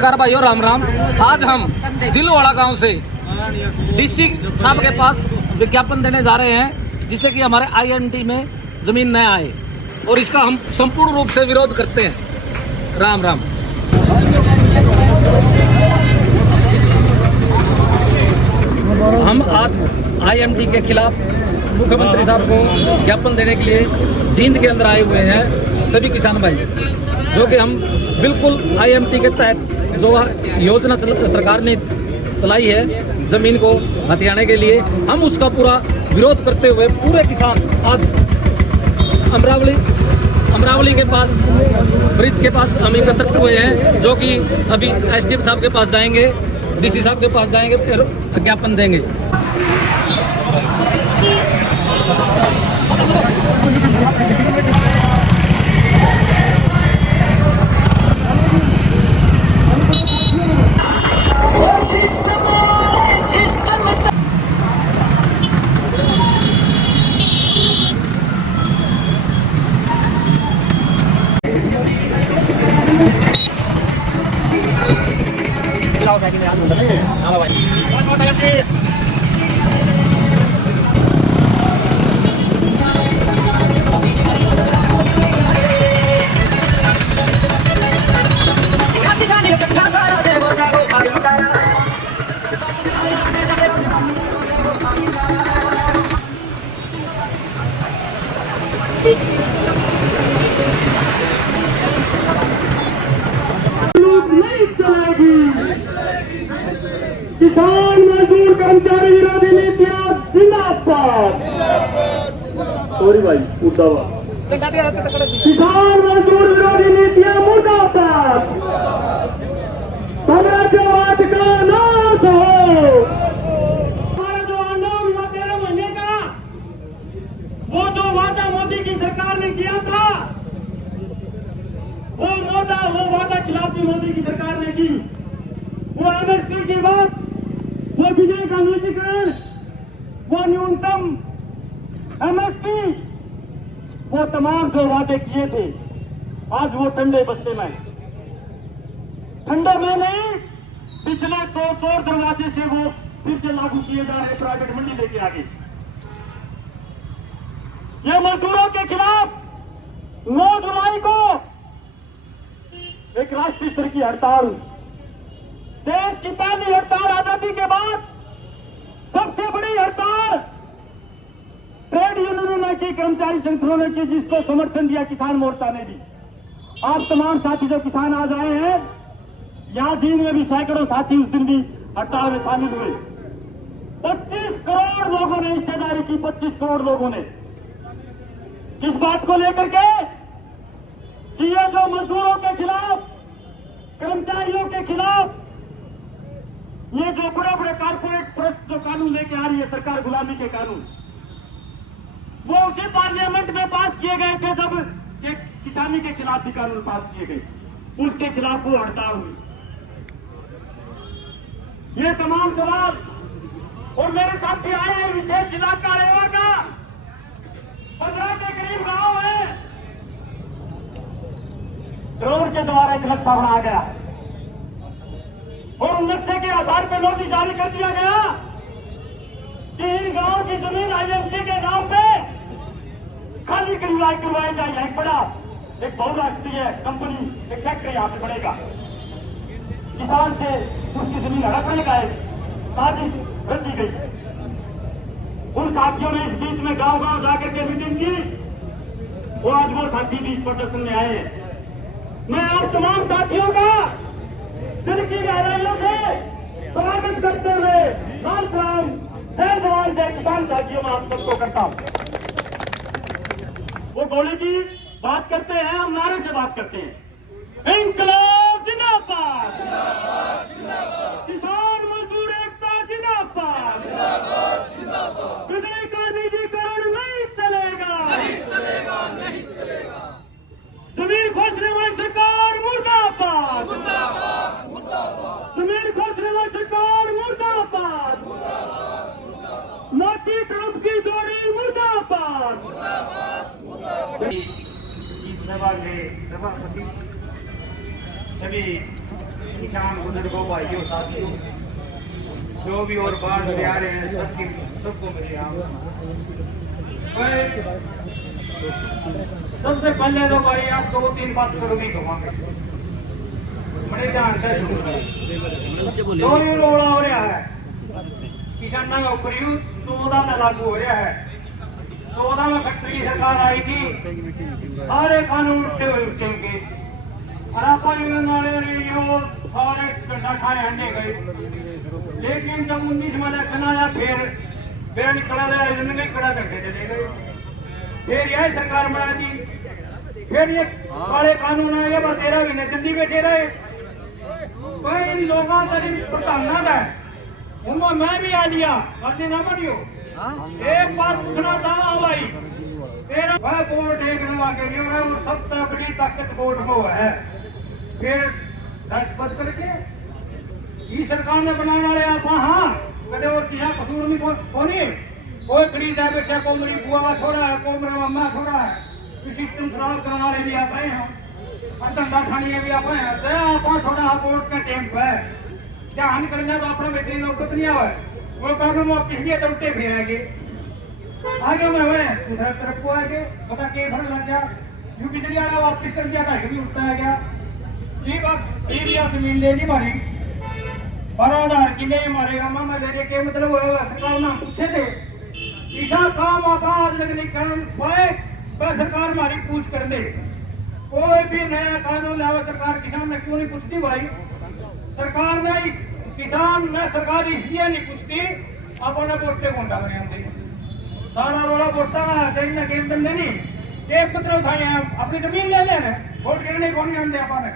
भाइयों राम राम। आज हम दिलवाड़ा गांव से डीसी साहब के पास विज्ञापन देने जा रहे हैं, जिससे कि हमारे आईएमटी में जमीन न आए, और इसका हम संपूर्ण रूप से विरोध करते हैं। राम राम। हम आज आईएमटी के खिलाफ मुख्यमंत्री साहब को ज्ञापन देने के लिए जींद के अंदर आए हुए हैं सभी किसान भाई, जो कि हम बिल्कुल आईएमटी के तहत जो योजना सरकार ने चलाई है जमीन को हथियाने के लिए, हम उसका पूरा विरोध करते हुए पूरे किसान आज अमरावली के पास ब्रिज के पास हम एकत्रित हुए हैं, जो कि अभी एसडीएम साहब के पास जाएंगे, डीसी साहब के पास जाएंगे, फिर ज्ञापन देंगे। किसान मजदूर कर्मचारी विरोधी नीतियां जिंदाबाद। सॉरी भाई, मुर्दाबाद। किसान मजदूर विरोधी नीतियां मुर्दाबाद। साम्राज्यवाद का नाश हो। हमारा जो आंदोलन हुआ 13 महीने का, वो जो वादा मोदी की सरकार ने किया था, वो वादा खिलाफी मोदी की सरकार ने की। वो एमएसपी की बात, वो बिजली का निजीकरण, वो न्यूनतम एमएसपी, वो तमाम जो वादे किए थे, आज वो ठंडे बस्ते में, ठंडे में नहीं, पिछले तो चोर दरवाजे से वो फिर से लागू किए जा रहे प्राइवेट मंडी लेके आगे। ये मजदूरों के खिलाफ 9 जुलाई को एक राष्ट्रीय स्तर की हड़ताल, देश की पहली हड़ताल आजादी के बाद सबसे बड़ी हड़ताल ट्रेड यूनियनों ने की, कर्मचारी संगठनों ने की, जिसको समर्थन दिया किसान मोर्चा ने भी। आप तमाम साथी जो किसान आज आए हैं, यहां जींद में भी सैकड़ों साथी उस दिन भी हड़ताल में शामिल हुए। 25 करोड़ लोगों ने हिस्सेदारी की, 25 करोड़ लोगों ने। किस बात को लेकर के कि ये जो मजदूरों के खिलाफ, कर्मचारियों के खिलाफ, ये जो बड़े बड़े कारपोरेट ट्रस्ट जो कानून लेके आ रही है सरकार, गुलामी के कानून, वो उसी पार्लियामेंट में पास किए गए थे जब किसानी के खिलाफ भी कानून पास किए गए, उसके खिलाफ वो हड़ताल हुई। ये तमाम सवाल, और मेरे साथी आए हैं विशेष इलाका रेवा का, 15 के करीब गांव है, ड्रोन के द्वारा एक नक्शा बनाया गया और उन नक्शे के आधार पर नोटिस जारी कर दिया गया कि इन गांव की जमीन आईएमटी के नाम पे खाली करवाई जाए। एक बड़ा, एक बहुराष्ट्रीय कंपनी, एक फैक्ट्री यहाँ पे बढ़ेगा, किसान से उसकी जमीन हड़पने का एक साजिश रची गई। उन साथियों ने इस बीच में गांव गांव जाकर के मीटिंग की, और आज वो साथी भी इस प्रदर्शन में आए हैं। मैं आज तमाम साथियों का दिल की गहराइयों से स्वागत करते हुए लाल सलाम, जय जवान जय किसान साथियों में आप सबको करता हूं। वो गोली की बात करते हैं, हम नारे से बात करते हैं। इंकलाब जिंदाबाद, किसान मजदूर एकता जिंदाबाद, बिजली का निजीकरण नहीं चलेगा, जमीन खोसने वाली सरकार मुर्दाबाद, जमीन खोसने वाली सरकार मुर्दाबाद, मोदी ट्रंप की जोड़ी मुर्दाबाद। इस सभा के सभापति सभी किसान बुजुर्गों भाइयों साथियों जो भी और बाढ़ में आ रहे हैं सबको मेरे सबसे पहले तो भाई आप 2-3 बात करोगे कहूँगे बड़े ध्यान से जो ये रोड़ा हो रहा है किसानों के ऊपर 14 में लागू हो रहा है। 14 में फैक्ट्री की सरकार आएगी सारे कानून उठे हुए उस टाइम के और आप सारे गड्ढा खाए हंडे गए। लेकिन जब 19 में इलेक्शन आया फिर निकला गया इन्होंने खड़ा करके चले गए। फिर यह सरकार बना दी। फिर ये काले कानून आए ये 13 महीने दिल्ली बैठे रहे। कोई लोगों का प्रधान है उनको मैं भी आ दिया गलती ना बनियो। एक बात पूछना चाहूँ भाई तेरा वह कोर्ट एक के लिए और सबसे बड़ी ताकत कोर्ट को है। फिर 10 बस करके ये सरकार ने बनाने वाले आप हाँ कदे और किया कसूर नहीं कोनी कोई गरीब है बैठा को मेरी बुआ का छोरा है को मेरा अम्मा छोरा है सिस्टम खराब कराने वाले भी आप हैं हम धंधा खाने भी आप हैं आप थोड़ा कोर्ट का टेम है ध्यान करना तो अपना बेहतरी नौकत नहीं आवा वो प्रॉब्लम आप किसी तो उल्टे फिर आगे में हुए दूसरा तरफ को आगे पता के फड़ लग गया यू बिजली वाला वापस कर दिया था ये भी उल्टा आ गया। ये बात ये जमीन ले ली मारी 12,000 की नहीं मारेगा मामा ले के मतलब सरकार ना पूछे थे ईसा काम आबाद लगने काम पाए तो सरकार हमारी पूछ कर दे। कोई भी नया कानून लावा सरकार किसान ने क्यों नहीं पूछती भाई। सरकार ने किसान में सरकार इसलिए नहीं पूछती अपने वोटे कौन डालने आते सारा रोड़ा वोटा चाहिए ना केंद्र ने नहीं एक पत्र उठाए अपनी जमीन ले लेना वोट गिरने कौन आते अपने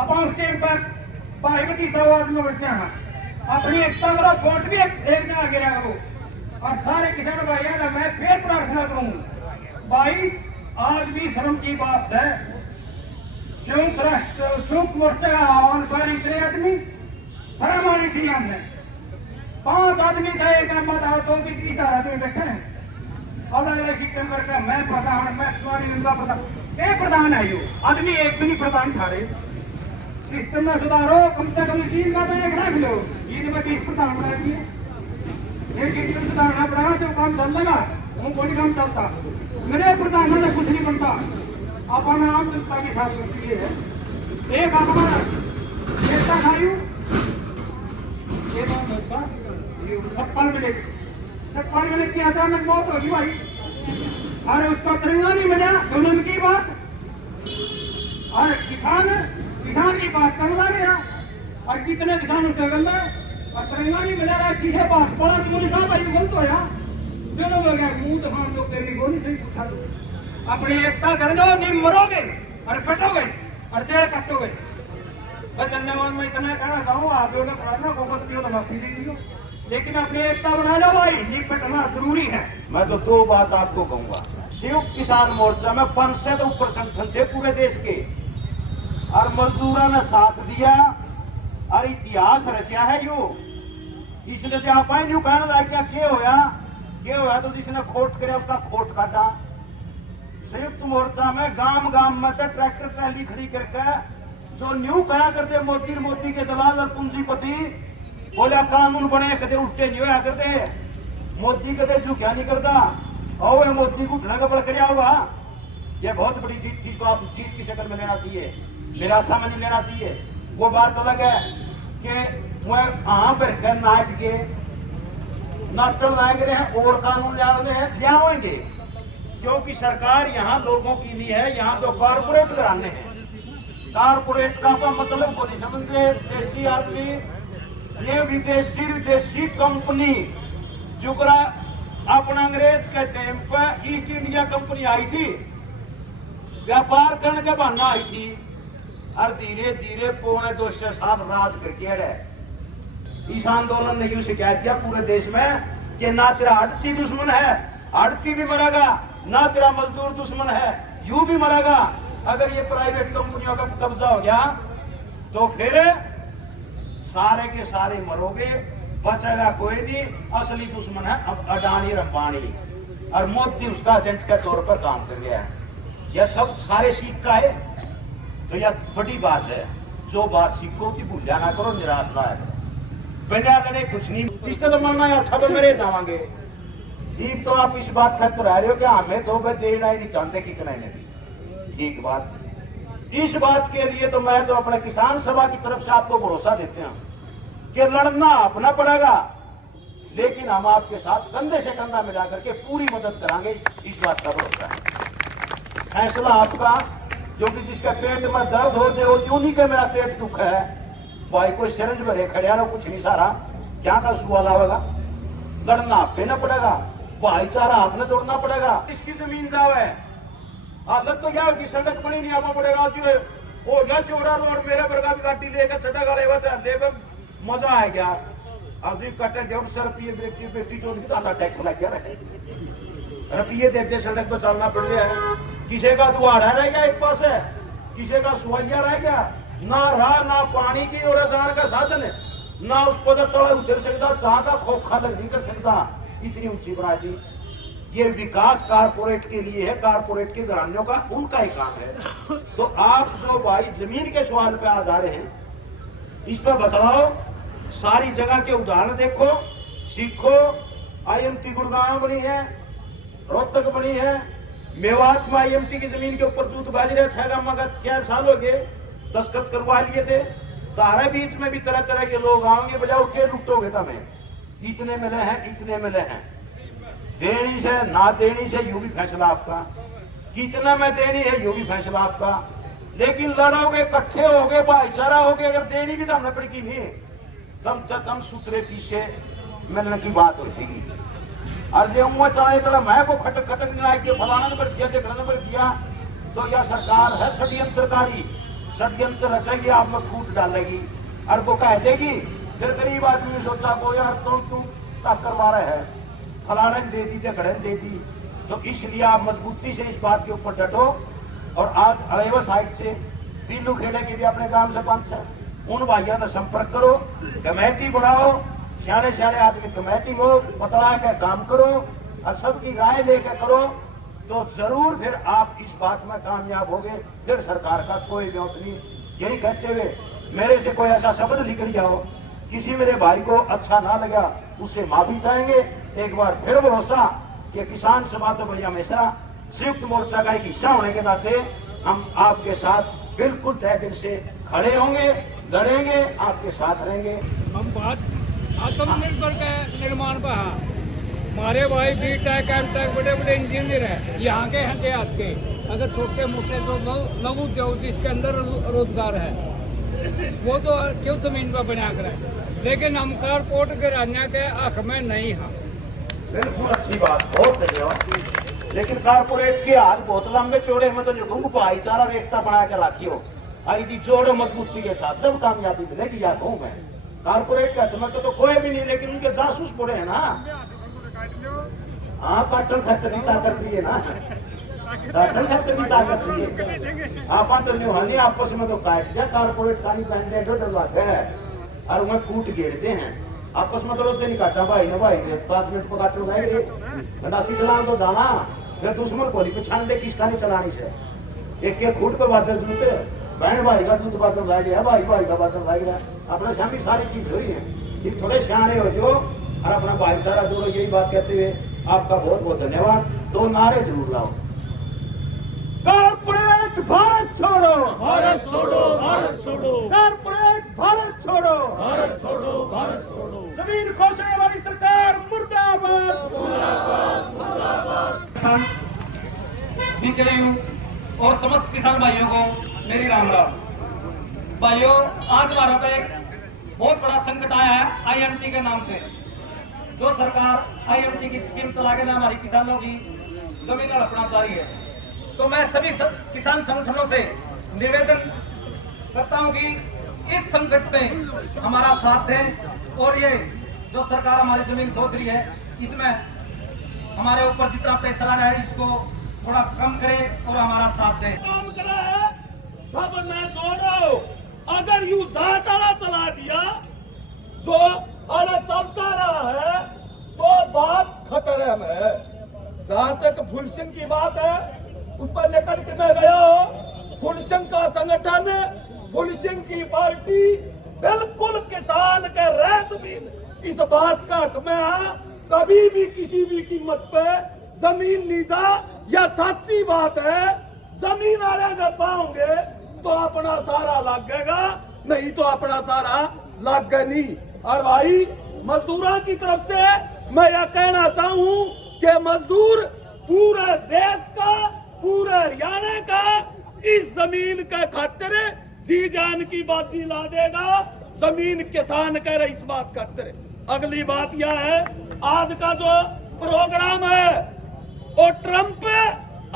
अपन उसके पर भाई भतीजावाद में बैठे हैं अपनी एकता करो वोट भी एक जगह गिरा करो और सारे किसान भाई मैं फिर प्रार्थना करूँ भाई आज भी शर्म की बात है संयुक्त मोर्चा का आह्वान पर इतने आदमी शर्म आनी थी हमने 5 आदमी थे एक बताओ तो भी 30 आदमी बैठे हैं अलग अलग सिस्टम करके मैं प्रधान मैं तुम्हारी उनका प्रधान एक प्रधान है यो आदमी एक भी नहीं प्रधान सारे सिस्टम में सुधारो कम से कम चीज का तो एक रख लो ये में 20 प्रधान बना दिए ये सिस्टम सुधारना पड़ा तो काम चल लगा वो कोई काम चलता मेरे प्रधान में कुछ नहीं बनता अपना नाम जनता की साथ करती है एक अपना नेता खायू छप्पन मिले की अचानक मौत होगी भाई अरे उसका तिरंगा नहीं मिला दुल्हन की बात अरे किसान की बात करवा गया और कितने किसान उसका गंदा और तिरंगा नहीं मिला रहा किसे बात बड़ा बोली साहब भाई गलत होया दोनों हो गया मुंह तो हम लोग तेरी गोली सही पूछा अपनी एकता कर दो नहीं मरोगे और कटोगे और जेल कटोगे बस धन्यवाद मैं इतना कहना चाहूँ आप लोगों ने प्रार्थना को माफी दे दी लेकिन अपनी एकता बना लो भाई ये कटना जरूरी है। मैं तो 2 बात आपको कहूंगा संयुक्त किसान मोर्चा में 5 से तो ऊपर संगठन थे पूरे देश के और मजदूरों ने साथ दिया और इतिहास रचा है यो इसने जो आप यू कहना था क्या होया तो जिसने खोट करे उसका खोट काटा। संयुक्त मोर्चा में गांव में तो ट्रैक्टर ट्रैली खड़ी करके जो न्यू कहा करते मोदी के दलाल और पूंजीपति बोला कानून बने कदे उल्टे नहीं होया करते मोदी कदे झुकिया नहीं करता और मोदी को उठना का बड़ कर होगा। ये बहुत बड़ी चीज को आप जीत की शक्ल में लेना चाहिए निराशा में नहीं लेना चाहिए। वो बात अलग है कि वह पर नाट के नाटक लाए गए हैं और कानून ले आएंगे क्योंकि सरकार यहाँ लोगों की नहीं है यहाँ तो कारपोरेट घराने हैं। कारपोरेट का मतलब को नहीं समझते देशी आदमी ये विदेशी कंपनी जो अपना अंग्रेज के टाइम पर ईस्ट इंडिया कंपनी आई थी व्यापार करने का बहाना आई थी और धीरे धीरे 250 साल राज करके रहे। इस आंदोलन ने यूं शिकायत किया पूरे देश में कि ना तेरा आड़ती दुश्मन है आड़ती भी मरेगा ना तेरा मजदूर दुश्मन है यूं भी मरेगा। अगर ये प्राइवेट कंपनियों का कब्जा हो गया तो फिर सारे के सारे मरोगे बचेगा कोई नहीं। असली दुश्मन है अब अडानी और अंबानी और मोदी उसका एजेंट के तौर पर काम कर गया है। यह सब सारे सीख का है तो यह बड़ी बात है। जो बात सीखो कि भूलिया ना करो, निराश ना है। बिना लड़े कुछ नहीं, इसने तो मरना है, अच्छा तो मेरे जावांगे। दीप तो आप इस बात का रह रहे हो कि हमें तो देना ही नहीं चाहते कि नहीं नहीं, ठीक बात। इस बात के लिए तो मैं तो अपने किसान सभा की तरफ से आपको भरोसा देते हैं कि लड़ना अपना पड़ेगा, लेकिन हम आपके साथ कंधे से कंधा मिला करके पूरी मदद करांगे, इस बात का भरोसा है। फैसला आपका, जो कि जिसका पेट में दर्द हो जाए, यूं नहीं कि मेरा पेट दुख है, भाई कोई सिरंज भरे खड़िया ना कुछ नहीं सारा, क्या का सुवाल आवेगा। लड़ना आप पे ना पड़ेगा, भाईचारा आपने तोड़ना पड़ेगा। इसकी जमीन जाओ है, हालत तो क्या होगी, सड़क बनी नहीं आना पड़ेगा, जो हो गया चौड़ा रोड, मेरे वर्गा भी गाड़ी लेकर छठा गाड़े हुआ मजा आ गया। अब कटे 150 रुपये व्यक्ति बेस्टी चोट की तो टैक्स लग गया, रुपये देते सड़क पर चलना पड़ गया है। किसी का दुआरा रह गया एक पास है, किसी का सुवैया रह गया, ना राह ना पानी की और जान का साधन है, ना उस पर तला उतर सकता, जहां का खोखा तक नहीं कर सकता, इतनी ऊंची बना दी। ये विकास कारपोरेट के लिए है, कारपोरेट के घरानों का उनका ही काम है। तो आप जो भाई जमीन के सवाल पे आ जा रहे हैं, इस पर बतलाओ, सारी जगह के उदाहरण देखो, सीखो। IMT गुड़गांव बनी है, रोहतक बनी है, मेवात में IMT की जमीन के ऊपर जूतबाजी रहे 6 साल हो गए, दस्तखत करवा लिए थे। तारे बीच में भी तरह तरह के लोग आएंगे, बजाओ के लुटोगे तुम्हें, इतने मिले हैं, इतने मिले हैं। देनी से ना देनी से यूं भी फैसला आपका, कितना में देनी है यूं भी फैसला आपका। लेकिन लड़ोगे, इकट्ठे होगे, भाईचारा होगे, अगर देनी भी तो हमने पड़ी की नहीं, कम से कम सूत्रे पीछे मिलने की बात होती। और जो चला मैं को खटक खटक नहीं कि फलाना नंबर दिया, ढेकड़ा नंबर दिया, तो यह सरकार है षड्यंत्रकारी, षड्यंत्र रचेगी, आप में फूट डालेगी और वो कह देगी। फिर गरीब आदमी ने सोचा वो यार तुम टक्कर मारे है, फलाने दे दी, ढेकड़े दे दी। तो इसलिए आप मजबूती से इस बात के ऊपर डटो। और आज अरेवा साइड से पीलू खेड़े के भी अपने गांव से 5 है, उन भाइयों से संपर्क करो, कमेटी बनाओ, सियाने सियाने आदमी कमेटी हो, बतला के काम करो और सबकी राय लेकर करो, तो जरूर फिर आप इस बात में कामयाब होगे। फिर सरकार का कोई व्योत नहीं। यही कहते हुए मेरे से कोई ऐसा शब्द निकल जाओ, किसी मेरे भाई को अच्छा ना लगा, उससे माफी चाहेंगे। एक बार फिर भरोसा कि किसान सभा तो भैया हमेशा संयुक्त मोर्चा का एक हिस्सा होने के नाते हम आपके साथ बिल्कुल तय दिल से खड़े होंगे, लड़ेंगे, आपके साथ रहेंगे। हम बात आत्मनिर्भर के निर्माण पर है। हमारे भाई B.Tech M.Tech बड़े बड़े इंजीनियर हैं, यहाँ के हैं देहात के, अगर छोटे मोटे तो लघु उद्योग जिसके अंदर रोजगार है, वो तो क्यों जमीन पर बना कर है। लेकिन हम कारपोरेट के राज्य के हक में नहीं हैं। बिल्कुल अच्छी बात, बहुत धन्यवाद। लेकिन कारपोरेट के हाथ बहुत लंबे चौड़े में तो जो भाईचारा एकता बना के रखियो, यदि जोड़ो मजबूती के साथ सब कामयाबी मिलेगी। या कहूँ मैं कारपोरेट के हाथ में तो कोई भी नहीं, लेकिन उनके जासूस पड़े हैं ना। हाँ, काटन खतर भी ताकत चाहिए ना, काटन खतर भी ताकत चाहिए। आप तो न्यूहानी आपस में तो काट दिया, कारपोरेट खाली पहनते हैं डलवाते हैं और उन्हें फूट घेरते हैं। आपस में तो रोते नहीं काटा, भाई ने भाई ने 5 मिनट को काट लगाएंगे, गंडासी चलान तो जाना, फिर दुश्मन को नहीं पछान दे किसका नहीं चलानी से। एक फूट पे बात जूते, बहन भाई का दूध बादल रह गया, भाई भाई का बादल रह गया, अपने शामी सारी चीज हुई है। ये थोड़े सियाने हो जो और अपना भाईचारा जोड़ो, यही बात कहते हुए आपका बहुत बहुत धन्यवाद। 2 नारे जरूर लाओ। कारपोरेट भारत छोड़ो, भारत छोड़ो, भारत छोड़ो, कारपोरेट भारत छोड़ो, भारत छोड़ो, भारत छोड़ो। जमीन खोसने वाली सरकार मुर्दाबाद, और समस्त किसान भाइयों को मेरी राम राम। भाइयों, आज हमारा पे एक बहुत बड़ा संकट आया है IMT के नाम से। जो सरकार IMT की स्कीम चला के ना हमारी किसानों की जमीन हड़पना चाह रही है, तो मैं सभी किसान संगठनों से निवेदन करता हूं कि इस संकट में हमारा साथ दें और ये जो सरकार हमारी जमीन खोस रही है, इसमें हमारे ऊपर जितना प्रेशर आ रहा है इसको थोड़ा कम करें और हमारा साथ दें। काम करा है सब मैं दोनों, अगर यू दाताड़ा चला दिया जो आना चलता रहा है तो बात खतरे में है। जहां तक फुलसिंह की बात है, उस पर लेकर के मैं गया हूँ। फुलसिंह का संगठन गुलशन की पार्टी बिल्कुल किसान के रह जमीन इस बात का हक में है, कभी भी किसी भी कीमत पे जमीन लीजा या सच्ची बात है, जमीन वाले ने पाओगे तो अपना सारा लागेगा, नहीं तो अपना सारा लागे नहीं। और भाई मजदूरों की तरफ से मैं यह कहना चाहूं कि मजदूर पूरे देश का, पूरे हरियाणा का इस जमीन के खातिर जी जान की बाजी ला देगा। जमीन किसान कह रहे इस बात खातिर। अगली बात यह है, आज का जो प्रोग्राम है वो ट्रंप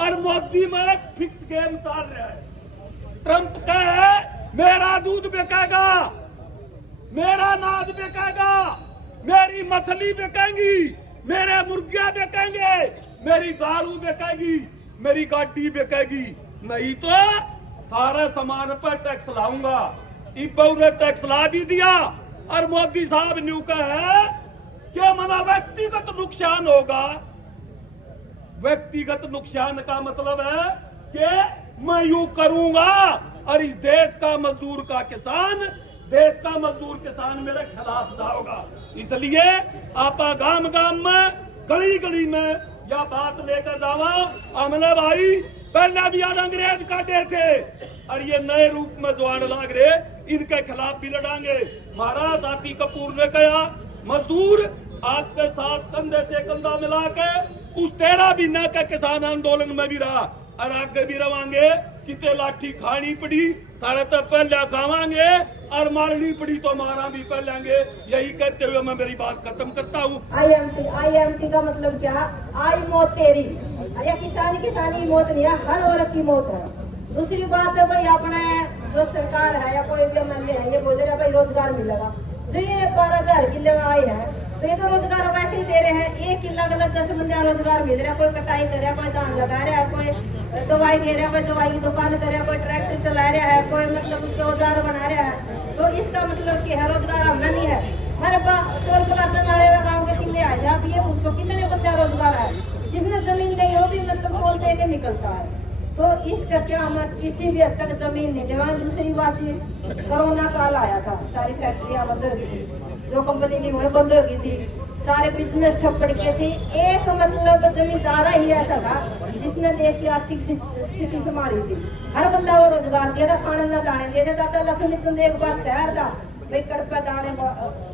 और मोदी में एक फिक्स गेम चल रहा है। ट्रंप का है मेरा दूध बिकेगा, मेरा नाज बिकेगा, मेरी मछली बिकेंगी, मेरे मुर्गियां बिकेंगे, मेरी दारू बिकेगी, मेरी गाड़ी बिकेगी, नहीं तो सारे सामान पर टैक्स लाऊंगा। इब्बू ने टैक्स ला भी दिया और मोदी साहब न्यू का है कि मना व्यक्तिगत नुकसान होगा। व्यक्तिगत नुकसान का मतलब है कि मैं यूं करूंगा और इस देश का मजदूर का किसान, देश का मजदूर किसान मेरे खिलाफ जाओगा। इसलिए आप गांव गांव में, गली गली में यह बात लेकर जावा। हमने भाई पहले भी याद अंग्रेज काटे थे और ये नए रूप में जो आने लग रहे, इनके खिलाफ भी लड़ांगे। महाराज आती कपूर ने कहा मजदूर आपके साथ कंधे से कंधा मिला के उस 13 महीने के किसान आंदोलन में भी रहा और आगे भी रवांगे। कितने लाठी खानी पड़ी तारे तो पहले खावांगे और मारनी पड़ी तो मारा भी पहलेंगे। यही कहते हुए मैं मेरी बात खत्म करता हूँ। IMT का मतलब क्या? आई मौत तेरी, या किसानी मौत नहीं है, हर औरत की मौत है। दूसरी बात है भाई, अपने जो सरकार है या कोई भी MLA है, ये बोल रहे हैं भाई रोजगार मिलेगा। जो ये 12,000 किले में आए हैं तो ये तो रोजगार वैसे ही दे रहे हैं। 1 किला का 10 बंदे रोजगार मिल रहा है, कोई कटाई कर रहा है, कोई धान लगा रहा है, कोई दवाई दे रहा है, कोई दवाई की दुकान कर रहा है, कोई ट्रैक्टर चला रहा है, कोई मतलब उसके औजार बना रहा है। तो इसका मतलब कि है रोजगार हमने नहीं है। हमारे टोल प्लाजा वाले गाँव के किले आए, आप ये पूछो कितने बंदे रोजगार है। जिसने जमीन दी वो भी मतलब टोल दे के निकलता है। तो इस करके हम किसी भी हद तक जमीन नहीं लेवा। दूसरी बात ये कोरोना काल आया था, सारी फैक्ट्रियां बंद हो गई थी, जो कंपनी थी वो बंद हो गई थी, सारे बिजनेस ठप पड़ गए थे। एक मतलब जमींदार ही ऐसा था जिसने देश की आर्थिक स्थिति संभाली थी। हर बंदा वो रोजगार दिया था, खाने ना दाने दिए थे। दादा लक्ष्मी चंद एक बात कह रहा था भाई कड़पा दाने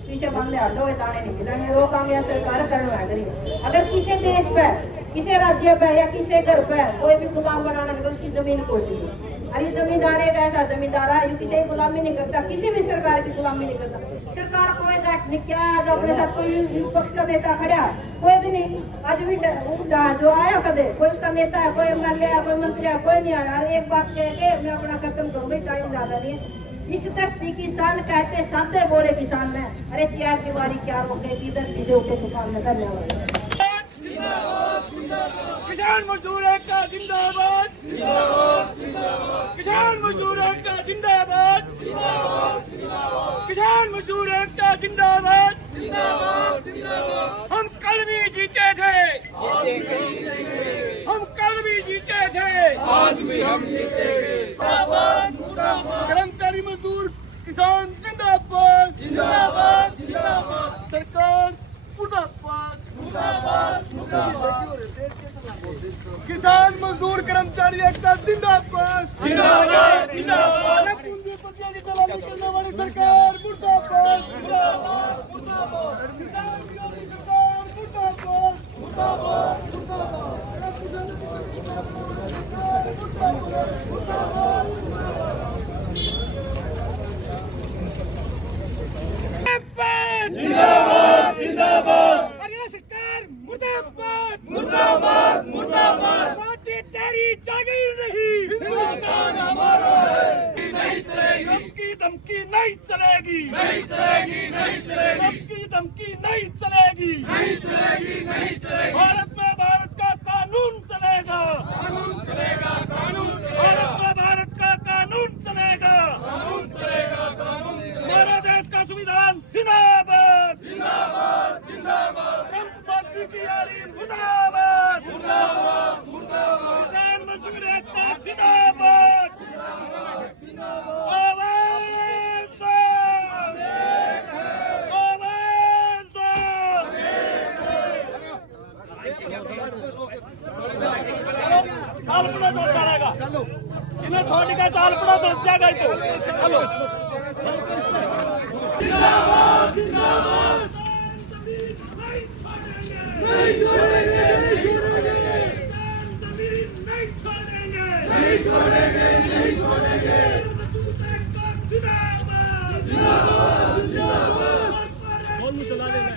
पीछे बांधे हटो, दाने नहीं मिलेंगे। वो काम यह सरकार करने लग रही है। अगर किसी देश पे, किसी राज्य पे या किसी घर पे कोई भी गुलाम बनाना नहीं, उसकी जमीन कोशिश। और ये जमींदार एक ऐसा जमींदार है जो किसी की गुलामी नहीं करता, किसी भी सरकार की गुलामी नहीं करता। सरकार कोई घाट नहीं किया। आज अपने साथ कोई विपक्ष का नेता खड़ा, कोई भी नहीं। आज भी जो आया कदे कोई उसका नेता है, कोई MLA है, कोई मंत्री है, कोई नहीं आया। एक बात कह के मैं अपना खत्म करूँ भाई, टाइम ज्यादा नहीं है। इस धरती किसान कहते सादे बोले किसान ने, अरे 4 दीवारी क्या रोके, इधर पीछे उठे तूफान में। धन्यवाद। किसान मजदूर एकता जिंदाबाद, किसान मजदूर एकता जिंदाबाद, किसान मजदूर एकता जिंदाबाद। हम कल भी जीते थे, हम कल भी जीते थे, आज भी हम जीतेंगे। कर्मचारी मजदूर किसान जिंदाबाद, जिंदाबाद, जिंदाबाद। सरकार मुर्दाबाद, मुर्दाबाद, मुर्दाबाद। किसान मजदूर कर्मचारी एकता जिंदाबाद, जिंदाबाद, जिंदाबाद। पूंजीपतियों की गुलामी करने वाली सरकार मुर्दाबाद, मुर्दाबाद, मुर्दाबाद। किसान विरोधी सरकार मुर्दाबाद, मुर्दाबाद, जिंदाबाद, जिंदाबाद। हरियाणा सरकार मुर्दाबाद, मुर्दाबाद, मुर्दाबाद। पार्टी तेरी जागीर नहीं, हिंदुस्तान हमारा है, नहीं चलेगी। धमकी नहीं चलेगी, नहीं चलेगी, नहीं चलेगी। धमकी नहीं चलेगी, नहीं चलेगी, नहीं चलेगी। भारत में भारत का कानून चलेगा, कानून चलेगा, कानून। भारत में भारत का कानून चलेगा, कानून चलेगा, कानून। हमारा देश का संविधान जिंदाबाद, जिंदाबाद, जिंदाबाद। ट्रंप मोदी की यारी मुर्दाबाद, मुर्दाबाद, मुर्दाबाद। किसान मजदूर एकता जिंदाबाद, जिंदाबाद, जिंदाबाद। छोड़ के चाल पड़ो तो जाएगा तो चलो नहीं छोड़ेंगे, नहीं छोड़ेंगे, नहीं छोड़ेंगे, नहीं छोड़ेंगे। जिंदाबाद, जिंदाबाद। चला देना।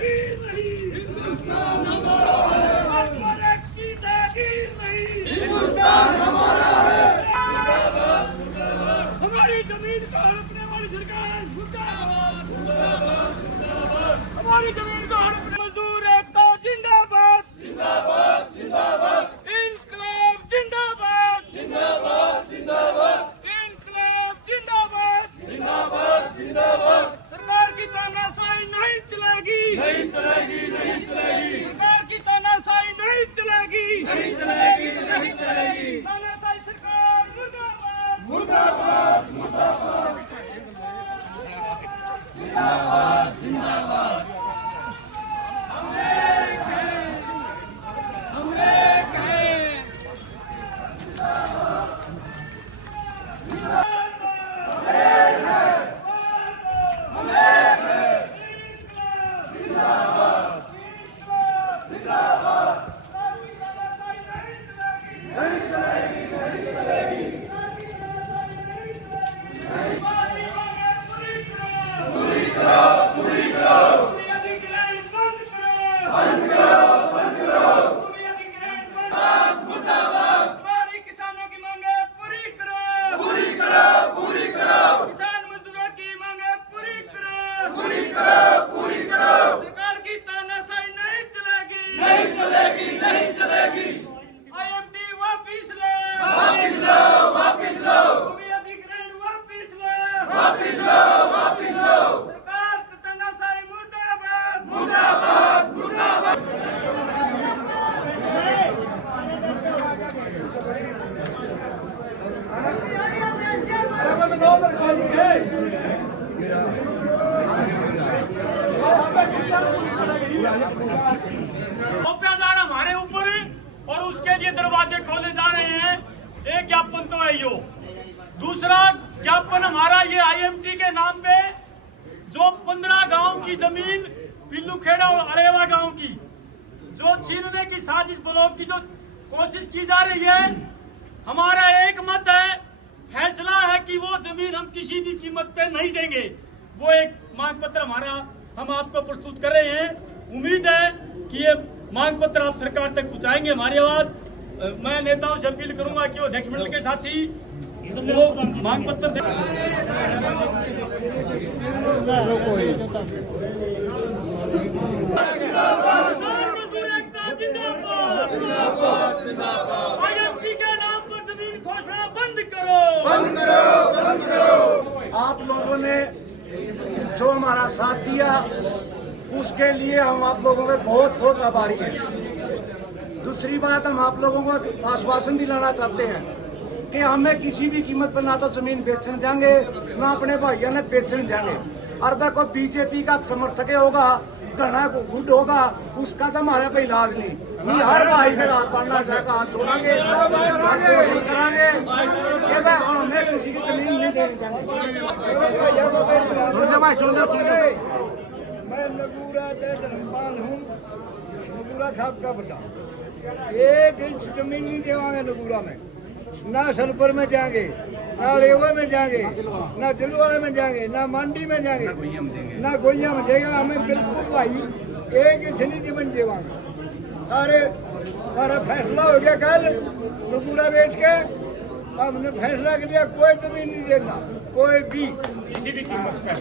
हिंदुस्तान हमारा है। की जागीर नहीं। हिंदुस्तान हमारा है। हमारी जमीन को हड़पने वाली सरकार मुर्दाबाद, मुर्दाबाद, मुर्दाबाद। हमारी जमीन को हड़पने मजदूर एकता जिंदाबाद, जिंदाबाद, जिंदाबाद। इनकलाब जिंदाबाद, जिंदाबाद, जिंदाबाद। इनकलाब जिंदाबाद, जिंदाबाद, जिंदाबाद। सरकार की तानाशाही नहीं चलेगी, नहीं चलेगी, नहीं चलेगी। सरकार की तानाशाही नहीं चलेगी, नहीं चलेगी, नहीं चलेगी। तानाशाही सरकार मुर्दाबाद, मुर्दाबाद, मुर्दाबाद, जिंदाबाद, जिंदाबाद। हम एक हैं, हम एक हैं। हमारी किसानों की मांगे पूरी करो, पूरी करो, पूरी करो। किसान मजदूरों की मांगे पूरी करो, पूरी करो, पूरी करो। सरकार की तानाशाही नहीं चलेगी, नहीं चलेगी, नहीं चलेगी। IMT वापिस लो, वापिस लो, वापिस लो। भूमि अधिग्रहण वापिस लो, वापिस लो, वापिस लो। सरकार की तानाशाही मुर्दाबाद, मुर्दाबाद, मुर्दाबाद। अत्याचार हमारे ऊपर और उसके लिए दरवाजे खोले जा रहे हैं। एक ज्ञापन तो है यो। दूसरा ज्ञापन हमारा ये IMT के नाम पे जो 15 गांव की जमीन पिल्लूखेड़ा और अरेवा गांव की जो छीनने की साजिश ब्लॉक की जो कोशिश की जा रही है, हमारा एक मत है, फैसला है कि वो जमीन हम किसी भी कीमत पे नहीं देंगे। वो एक मांग पत्र हमारा हम आपको प्रस्तुत कर रहे हैं। उम्मीद है कि ये मांग पत्र आप सरकार तक पहुंचाएंगे हमारी आवाज। मैं नेताओं से अपील करूंगा कि वो अध्यक्ष मंडल के साथ ही वो मांग पत्र दे। IMT के नाम पर जमीन घोषणा बंद करो, बंद करो, बंद करो। आप लोगों ने जो हमारा साथ दिया उसके लिए हम आप लोगों के बहुत बहुत आभारी हैं। दूसरी बात, हम आप लोगों को आश्वासन दिलाना चाहते हैं कि हमें किसी भी कीमत पर ना तो जमीन बेचने देंगे, ना अपने भाइयों ने बेचने देंगे। और अगर कोई बीजेपी का समर्थक होगा, घना गुट होगा, उसका तो हमारे पे इलाज नहीं। हम हर भाई के हाथ पढ़ना चाहकर हाथ जोड़ेंगे और कोशिश करेंगे कि भाई हमें किसी की जमीन नहीं देनी चाहिए। मैं नगूरा के धर्मपाल हूँ, नगूरा खाप का बता। 1 इंच जमीन नहीं देवांगे नगूरा में, ना सनपुर में जाएंगे, ना लेवा में जाएंगे, ना दिलवाड़े में जाएंगे, ना मंडी में जाएंगे, ना गोइया में जाएगा। हमें बिल्कुल भाई 1 इंच नहीं जमीन देवांगे। सारे हमारा फैसला हो गया कल नगूरा बेच के। हमने फैसला कर दिया कोई जमीन नहीं देना, कोई भी किसी भी कीमत पर।